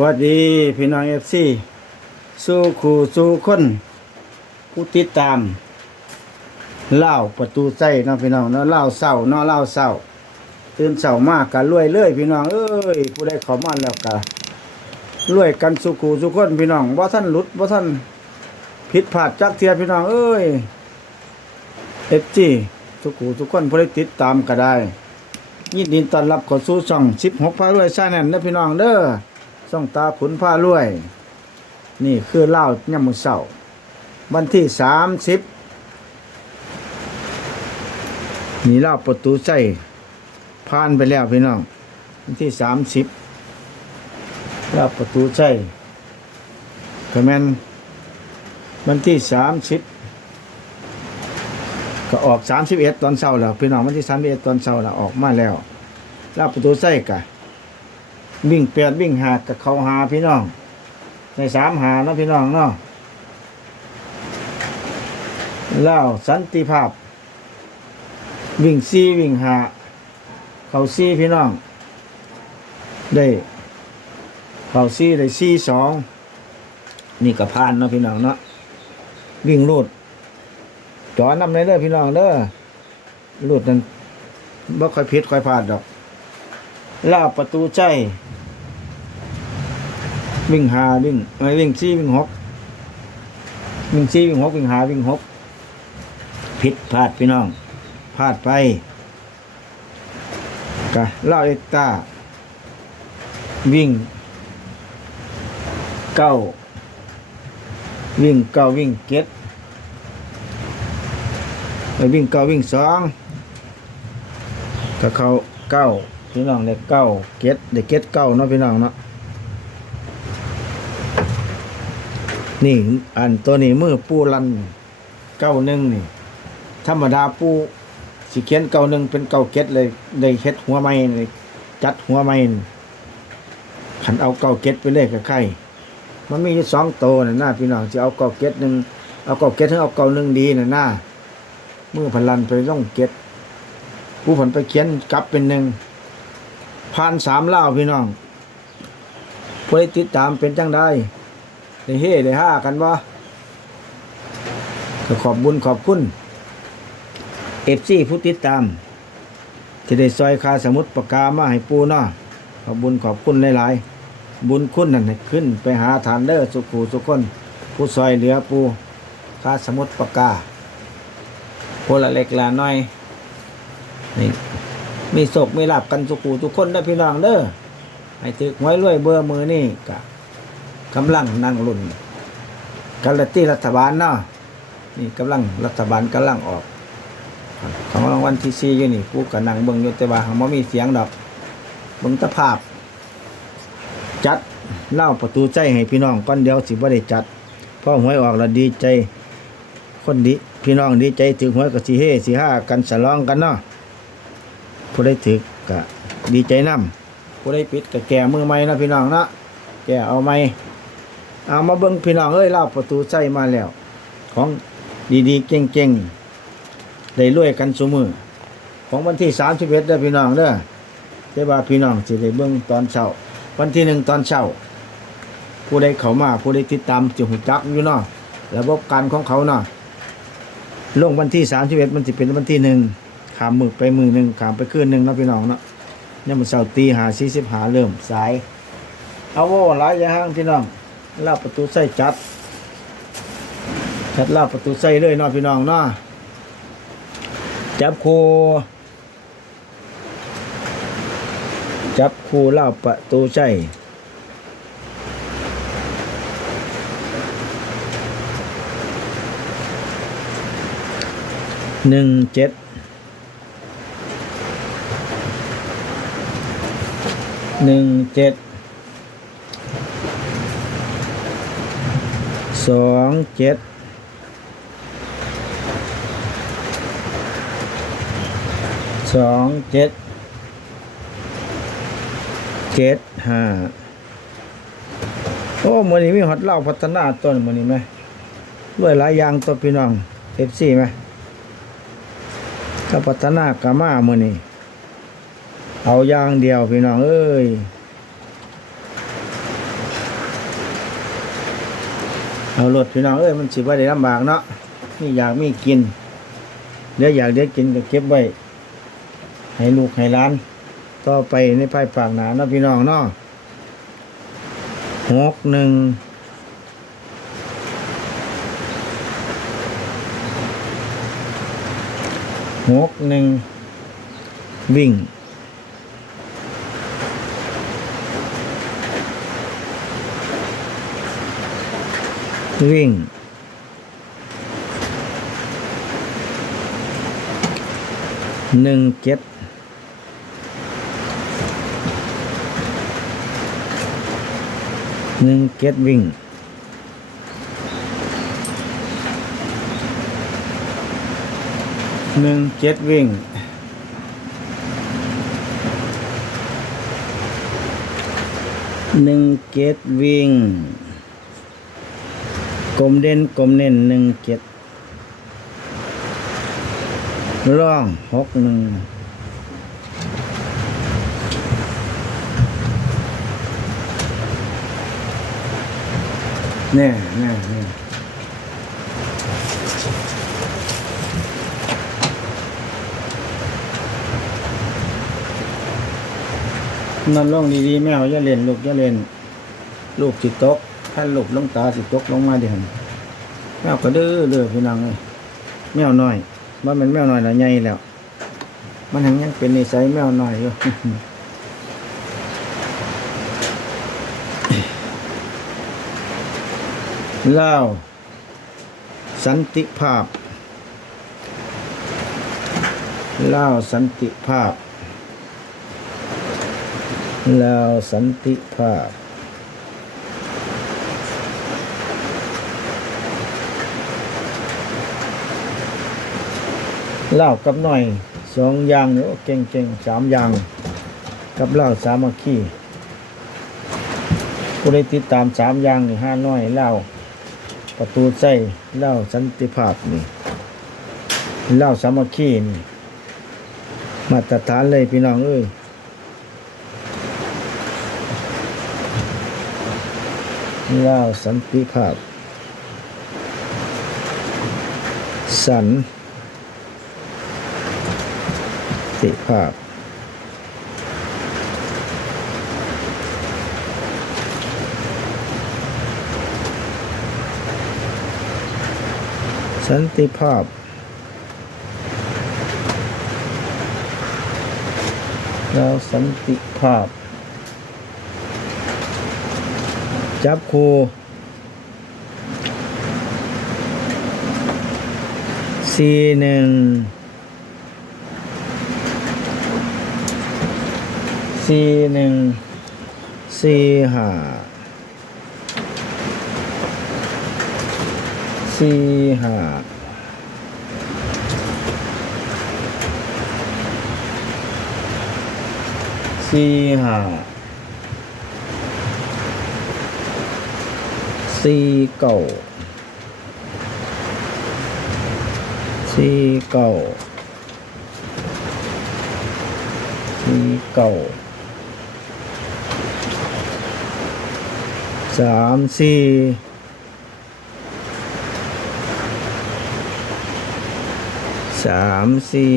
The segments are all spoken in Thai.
วัสดีพี่น้องเอฟซีสู้ขู่สู้คนผู้ติดตามเล่าประตูใจเนาะพี่น้องเนาะเล่าเศร้าเนาะเล่าเศร้า ตื่นเศร้ามากกันรวยเลยพี่น้องเอ้ยผู้ใดเข้ามาแล้วก็รวยกันสุขูสุคนพี่น้องว่าท่านหลุดว่าท่านผิดพลาดจักเทียพี่น้องเอ้ยเอฟจีสุขูสุคนผู้ใดติดตามก็ได้ ยินดีต้อนรับเข้าสู่ช่อง16พารวยชาแนลเด้อพี่น้องเด้อ ช่องตาผุนพารวย นี่คือเล่าย่ำมือเสาร์วันที่30นี่เล่าประตูใจผ่านไปแล้วพี่น้องวันที่30เล่าประตูใจก็แมนวันที่30ก็ออก31ตอนเช้าแล้วพี่น้องวันที่31ตอนเช้าแล้วออกมาแล้วเล่าประตูใจกะ วิ่งแปดวิ่งหากับเขาหาพี่น้อง ในสามหาเนาะพี่น้องเนาะเล่าสันติภาพ วิ่งซีวิ่งหาเขาซีพี่น้อง ได้เขาซีได้ซีสองนี่กับพานเนาะพี่น้องเนาะวิ่งรูดจอน้ำในเด้อพี่น้องเด้อรูดนั้นบ่ค่อยผิดค่อยพลาดดอกล่าประตูใจ วิ่งหาวิ่งเอ้วิ่งซี่วิ่งหกวิ่งซี่วิ่งหกวิ่งหาวิ่งหกผิดพลาดพี่น้องพลาดไปกะเล่าเอกตาวิ่งเก้าวิ่งเก้าวิ่งเก็ดเอ้ยวิ่งเก้าวิ่งสองก็เขาเก้าพี่น้องได้เก้าเก็ดได้เก็ดเก้าเนาะพี่น้องเนาะ นี่ อันตัวนี้มือปูรันเก้าหนึ่งนี่ ธรรมดาปูสิเขียนเก้าหนึ่งเป็นเก้าเก็ดเลยได้เฮ็ดหัวไม้เลยจัดหัวไม้ขันเอาเก้าเก็ดไปเลยกับใครมันมีสองโตนะหน้าพี่น้องจะเอาเก้าเก็ดหนึ่งเอาเก้าเก็ดถึงเอาเก้าหนึ่งดีนะหน้ามือพลันไปล่องเก็ดผู้ผลไปเขียนกลับเป็นหนึ่งผ่านสามเล่าพี่น้องผู้ใดติดตามเป็นจังได้ ได้เฮ่ได้ห้ากันบ่ขอบบุญขอบคุณเอฟซีผู้ติดตาม ที่ได้ซอยคาสมุดปากกามาให้ปูเนาะขอบบุญขอบคุณหลายๆ บุญคุณนั่นให้ขึ้น ไปหาฐานเด้อสุขูสุคน ผู้ซอยเหลือปูคาสมุดปากกาคนละเล็กละน้อยนี่มีโศกมีลาบกันสุขูทุกคนได้พี่น้องเด้อให้ถึกไว้รวยเบอร์มือนี่กะ กำลังนั่งรุ่นกันละที่รัฐบาลเนาะนี่กำลังรัฐบาลกำลังออกของรางวัลที่สี่อยู่นี่กูก็นั่งเบิ่งอยู่แต่ว่าหางบ่มีเสียงดอกเบิ่งตะภาพ จัดเล่าประตูใจให้พี่น้องก่อนเดียวสิบ่ได้จัดพ่อหวยออกแล้วดีใจ คนดีพี่น้องดีใจถึงหวยก็สิเฮสิห้ากันสลองกันเนาะผู้ใดถึกก็ดีใจนํผู้ใดปิดก็แก่มือใหม่นะพี่น้องเนาะแก่เอาไหม เอามาเบิ่งพี่น้องเอ้ยเล่าประตูใจมาแล้ว ของดีๆเก่งๆได้รวยกันสมือของวันที่31เอ็ด้อพี่น้องเด้อแต่ว่าพี่น้องสิได้เบิ่งตอนเช้า วันที่หนึ่งตอนเช้า ผู้ใดเข้ามาผู้ใดติดตามจะหูจักอยู่เนาะระบบการของเขาเนาะลงวันที่31มันสิเป็นวันที่หนึ่งขามมือไปมือหนึ่งขามไปคืนหนึ่งนะพี่น้องเนาะเนี่ยมันเช้าตีหาสี่สิบหาเริ่มสาย เอาโว้หลายอย่างพี่น้อง ลาบประตูใส่จัดจัดลาบประตูใส่เลยเนาะพี่น้องเนาะจับคูจับคูลาบประตูใส่หนึ่งเจ็ดหนึ่งเจ็ด สองเจ็ดสองเจ็ดเจ็ดห้าโอ้มือนี้มีฮอตเหล่าพัฒนาต้นมือนี้ไหมด้วยหลายอย่างตัวพี่น้องเอฟซีไหมก็พัฒนากามามือนี้ เอาอย่างเดียวพี่น้องเอ้ย เอารถพี่น้องเอ้ยมันสิว่าได้ลำบากเนาะนี่อยากมีกินเดี๋ยวอยากได้กินก็เก็บไว้ ให้ลูกให้หล้าน ต่อไปในภายภาคหนาเนาะพี่น้องเนาะหกหนึ่งหกหนึ่งวิ่ง วิ่ง หนึ่งเจ็ดหนึ่งเจ็ดวิ่งหนึ่งเจ็ดวิ่งหนึ่งเจ็ดวิ่ง กลมเด่นกลมเน้นหนึ่งเจ็ดร่องหกหนึ่งแน่แน่แน่นั่นลงดีๆแมวอย่าเล่นลูกอย่าเล่น ลูกสิตตก ถ้าลูกลงตาสิตกลงมาเดี๋ยวแมวก็ดื้อเลยพี่น้องเลยแมวน้อยว่ามันแมวน้อยละใหญ่แล้ว มันยังยังเป็นนิสัยแมวน้อยอยู่เล่าวสันติภาพเล่าวสันติภาพลาวสันติภาพ เหล่ากับหน่อยสองอย่างเนี่ยโอ้เก่งเก่งสามอย่าง กับเหล่าสามัคคีผู้ได้ติดตามสามอย่างนี่ห้าน้อยเหล่าประตูใจเหล่าสันติภาพนี่เหล่าสามัคคีนี่มาตรฐานเลยพี่น้องเอ้ยเหล่าสันติภาพ สัน ติภาพ สันติภาพเราสันติภาพ จับครูสี่หนึ่ง สี่หนึ่งสี่ห้าสี่ห้าสี่ห้าสี่เก่าสี่เก่าสี่เก่า สามสี่สามสี่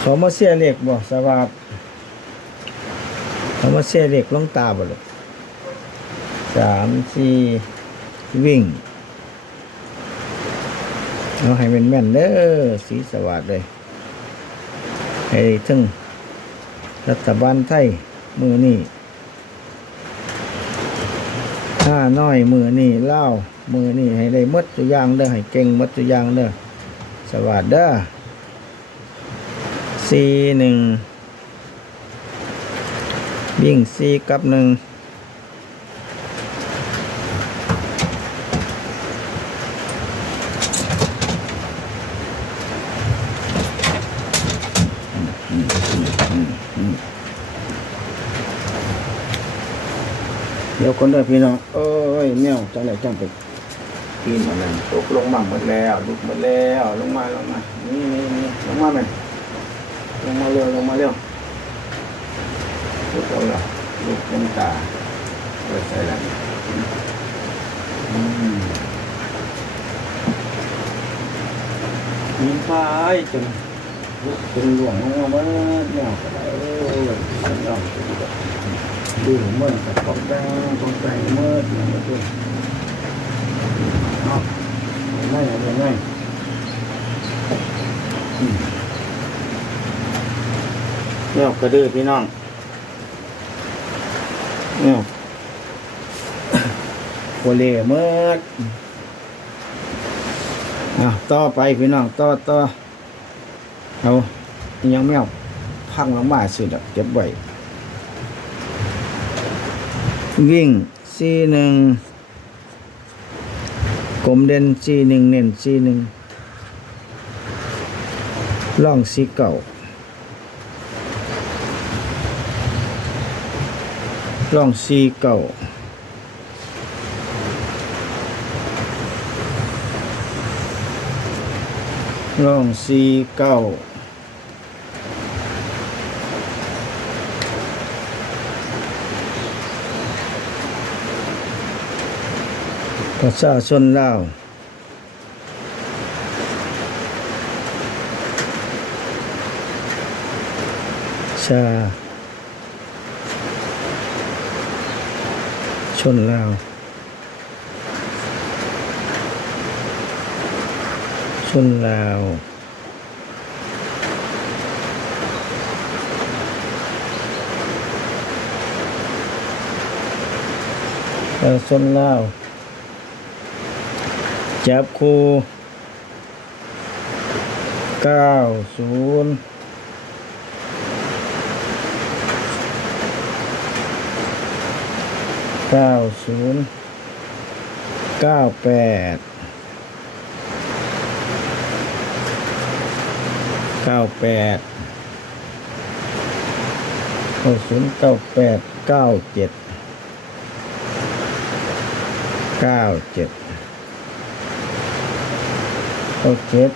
เขามาเสียเหล็กบ่สวัสดเขามาเสียเหล็กลงตาบ่เลยสามสี่วิ่งเอาให้เป็นแม่นเด้อสีสวัสดเลย ให้ทั้งรัฐบาลไทยมือนี่ถ้าน้อยมือนี่เล่ามือนี่ให้ได้มดตัวอย่างเด้อให้เก่งมดตัวอย่างเด้อสวัสดเด้อสี่หนึ่งวิ่งสี่กับหนึ่งเดี๋ยวคนด้อพี่น้องเอ้ยแมวจังไรจังไปปีนมาแล้วตกลงมาหมดแล้วลุกหมดแล้วลงมาลงมานี่นี่นี่ลงมาไหมลงมาเร็วลงมาเร็วชุดเอาละลูกยังตาไว้ใส่ลังอืมมีพายจนลุกจนหลวงลงมาเมื่อเนี่ยก็ได้เออสัญญาณจะ ดูเหมื่อนกับของแดงของแดงเมื่อเนี่ยมาดูเอาเอาง่ายเอาง่ายเนี่ยกระดือพี่น้องเนี่ยโอเล่เมื่ออะต่อไปพี่น้องต่อต่อเอายังไม่เอาพังลงมาสิดอกเก็บไว้ วิ่งซีหนึ่งกลมเด่นซีหนึ่งเน้นซีหนึ่งล่องซีเก่าล่องซีเก่าร่องซีเก้า ประชาชนลาวชา ชนลาว ชนลาวเออชนลาว จับคู่เก้าศูนย์เก้าศูนย์เก้าแปดเก้าแปดเก้าศูนย์เก้าแปดเก้าเจ็ดเก้าเจ็ด เก้าเจ็ด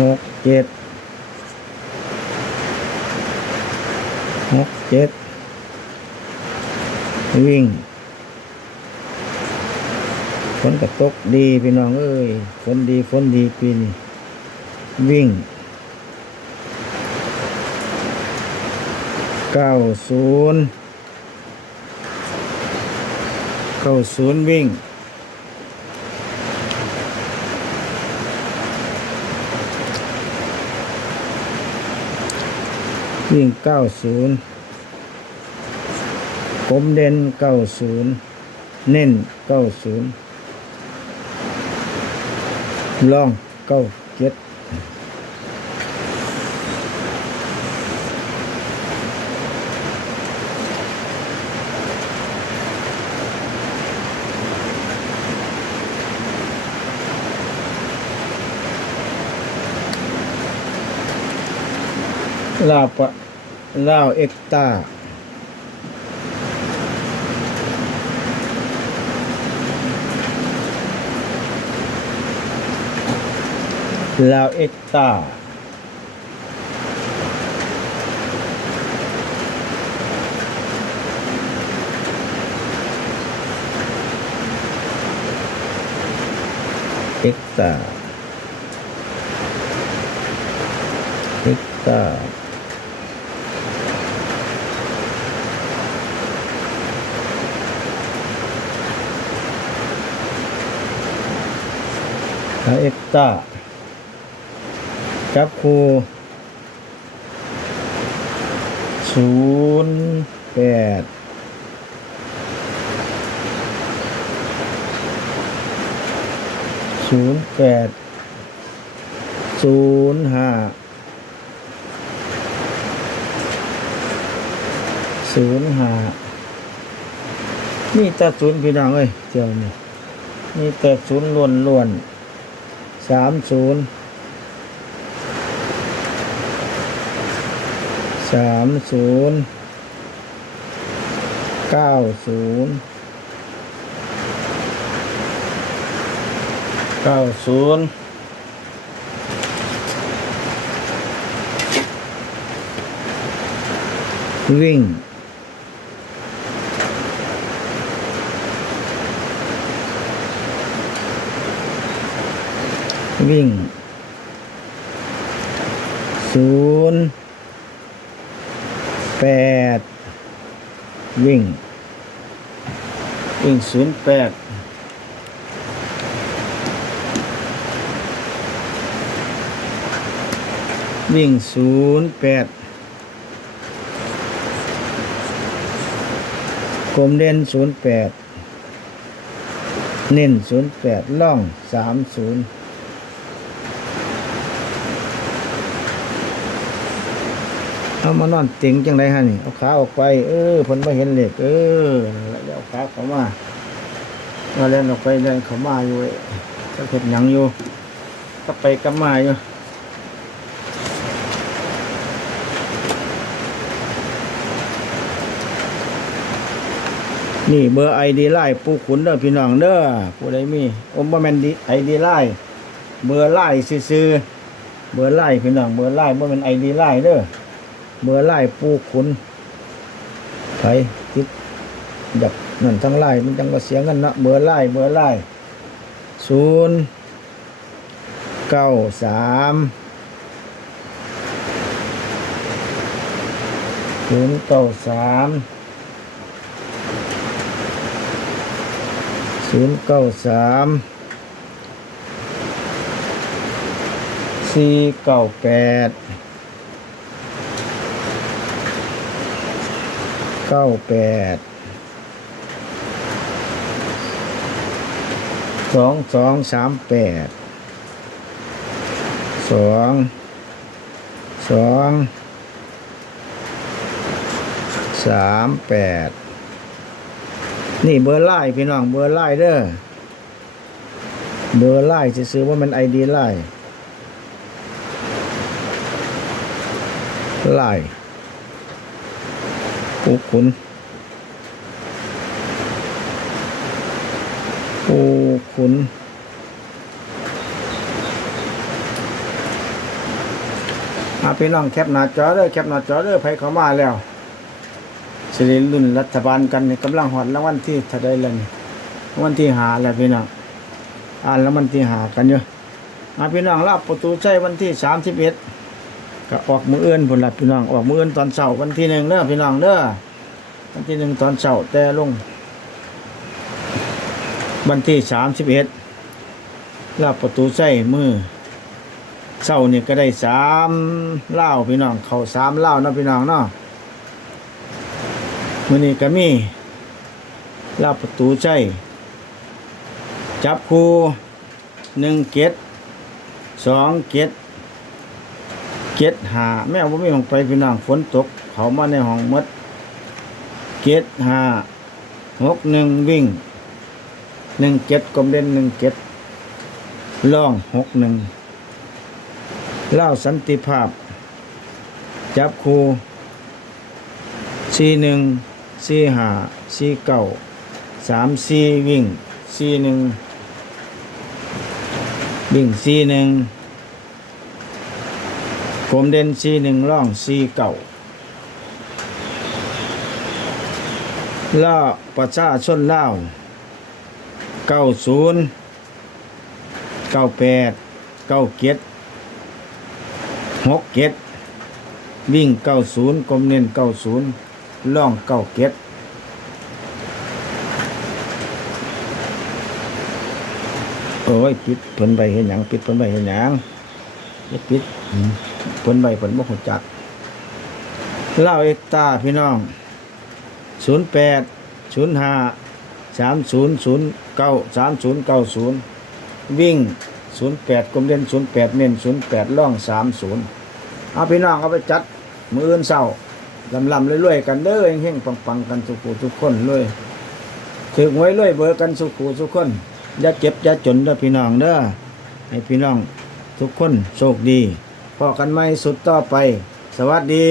หกเจ็ดหกเจ็ดวิ่งฝนก็ตกดีพี่น้องเอ้ยฝนดีฝนดีปีนี้วิ่งเก้าศูนย์เก้าศูนย์วิ่ง วิ่งเก้าศูนย์กลมเด่นเก้าศูนย์เน้นเก้าศูนย์ลองเก้าเจ็ดลาวปะ ลาวเอ็กตาลาวเอ็กตาเอ็กตาเอ็กตา เอ็กตาจับคูศูนย์แปดศูนย์แปดศูนย์ห้าศูนย์ห้านี่แต่ศูนย์พี่น้องเอ้ยเจ้านี่นี่แต่ศูนย์ล้วนล้วนๆ สามศูนย์สามศูนย์เก้าศูนย์เก้าศูนย์วิ่ง วิ่งศูนย์แปดวิ่ง วิ่งศูนย์แปดวิ่งศูนย์แปดกลมเด่นศูนย์แปดเน้นศูนย์แปดล่องสามศูนย์ เอามานอนเต็งจังไรฮะนี่เอาขาออกไป เออผลไมาเห็นเหล็กเออแล้วเอาขาเข้ามามาเล่นออกไปเล่นเข้ามาอยู่เว้ยจะเห็ดหยังอยู่ก็ไปกับมาอยู่นี่เบอร์ไอดีไลน์ปูขุนเด้อพี่น้องเด้อผู้ใดมีอมบะแมนดีไอดีไลน์เบอร์ไลน์ซื้อเบอร์ไลน์พี่น้องเบอร์ไลน์บ่แม่นไอดีไลน์เด้อ เบอร์ไล่ปูขุนไปติดดับนั่นทั้งไล่มันจังว่าเสียเงินนะเบอร์ไล่เบอร์ไล่ศูนย์เก้าสามศูนย์เก้าสามศูนย์เก้าสามสี่เก้าแปด เก้าแปดสองสองสามแปดสองสองสามแปดนี่เบอร์ไล่พี่น้องเบอร์ไล่เด้อเบอร์ไล่จะซื้อว่ามันไอดีไล่ไล่ ปูขุนปูขุนมาพี่น้องแคปหน้าจอเด้อแคปหน้าจอเด้อไผเขามาแล้วสิได้รุ่นรัฐบาลกันนี่กำลังหอดรางวัลที่เท่าใดแล้วนี่รางวัลที่หาแล้วพี่น้องอ่านรางวัลที่หากันอยู่มาพี่น้องรับประตูใจวันที่สามสิบเอ็ด ก็ออกมือเอื้นผลลัพธ์พี่น้องออกมือเอื้นตอนเช้าวันที่หนึ่งเด้อพี่น้องเด้อวันที่หนึ่งตอนเช้าแต่ลง วันที่สามสิบเอ็ดลาบประตูใส่มือเช้านี่ก็ได้สามเล่าพี่น้อง เขาสามเล่าเนาะพี่น้องเนาะมือนี้ก็มีลาบประตูใส่จับคู่หนึ่งเกตสองเกต เจ็ดหาแม่ว่ามีห้องไปพี่น้องฝนตก เขามาในห้องมดเจ็ดหาหกหนึ่งวิ่งหนึ่งเจ็ดกลมเด่นหนึ่งเจ็ดล่องหกหนึ่งเล่าสันติภาพ จับคูสี่หนึ่งสี่หาสี่เก้าสามสี่วิ่งสี่หนึ่งวิ่งสี่หนึ่ง ผมเด่นซีหนึ่งร่องซีเก่าล่าประชาชนล่าเก้าศูนย์เก้าแปดเก้าเจ็ดหกเจ็ดวิ่งเก้าศูนย์กลมเน้นเก้าศูนย์ล่องเก้าเจ็ดโอ้ยปิดเพิ่นใบเห็นหยังปิดเพิ่นใบเห็นหยัง อย่าปิดเพิ่นใบเพิ่นบ่ฮู้จักเล่าเอกตาพี่น้อง08 05 3009 3090วิ่ง08กลมเด่น08เน้น08ล่อง30เอาพี่น้องเอาไปจัดมืออื่นเศร้าลำลำๆรวยๆกันเด้อเฮงๆปังๆ กันสุขูทุกคนเลยถึงไว้รวยเบอร์กันสุขูทุกคนอย่าเจ็บอย่าจนเด้อพี่น้องเด้อให้พี่น้อง ทุกคนโชคดีพอกันไหมสุดต่อไป สวัสดี